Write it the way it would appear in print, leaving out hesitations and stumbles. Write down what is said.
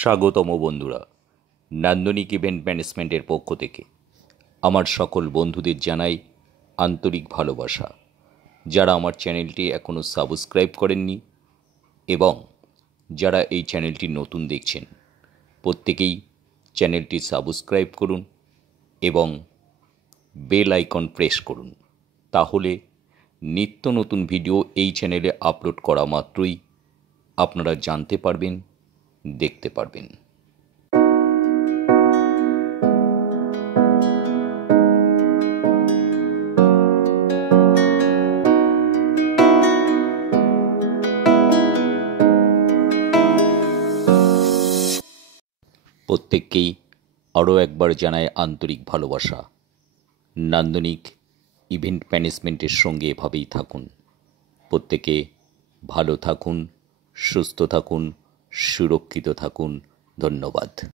স্বাগতম বন্ধুরা, নান্দনিক ইভেন্ট ম্যানেজমেন্টের পক্ষ থেকে আমার সকল বন্ধুদের জানাই আন্তরিক ভালোবাসা। যারা আমার চ্যানেলটি এখনও সাবস্ক্রাইব করেননি এবং যারা এই চ্যানেলটি নতুন দেখছেন, প্রত্যেকেই চ্যানেলটি সাবস্ক্রাইব করুন এবং বেল আইকন প্রেস করুন। তাহলে নিত্য নতুন ভিডিও এই চ্যানেলে আপলোড করা মাত্রই আপনারা জানতে পারবেন, দেখতে পারবেন। প্রত্যেককেই আরও একবার জানায় আন্তরিক ভালোবাসা। নান্দনিক ইভেন্ট ম্যানেজমেন্টের সঙ্গে এভাবেই থাকুন। প্রত্যেকে ভালো থাকুন, সুস্থ থাকুন, সুরক্ষিত থাকুন। ধন্যবাদ।